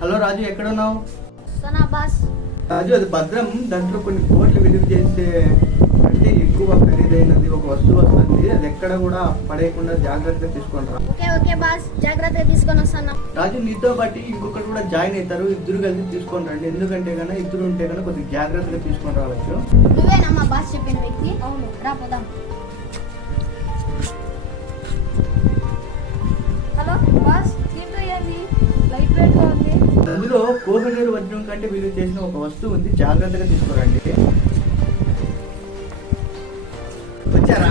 Hello రాజు, ఎక్కడున్నావు? Sana boss. రాజు, అది భద్రం. దాంట్లో కొన్ని కోట్లు విలువ చేసే అంటే ఎక్కువ ఖరీదైనది ఒక వస్తువు వస్తుంది. అది ఎక్కడ కూడా పడేయకుండా జాగ్రత్తగా తీసుకొని రా. ఓకే బాస్, జాగ్రత్తగా తీసుకొని వస్తాను. రాజు, నీతో పాటు ఇంకొకరు కూడా జాయిన్ అవుతారు. ఇద్దరు కలిసి తీసుకొని రండి. ఎందుకంటే కన్నా ఇద్దరు ఉంటే కన్నా కొద్దిగా జాగ్రత్తగా తీసుకొని రావచ్చు. నువ్వేనమ్మా బాస్ చెప్పిన వ్యక్తి? అవును, రా పోదాం. హలో బాస్, దీంట్లో ఏంది లైట్ వెయిట్ గా ఉంది? అందులో కోహినూరు వజ్రం కంటే విలువ చేసిన ఒక వస్తువు ఉంది. జాగ్రత్తగా తీసుకురండి. వచ్చారా?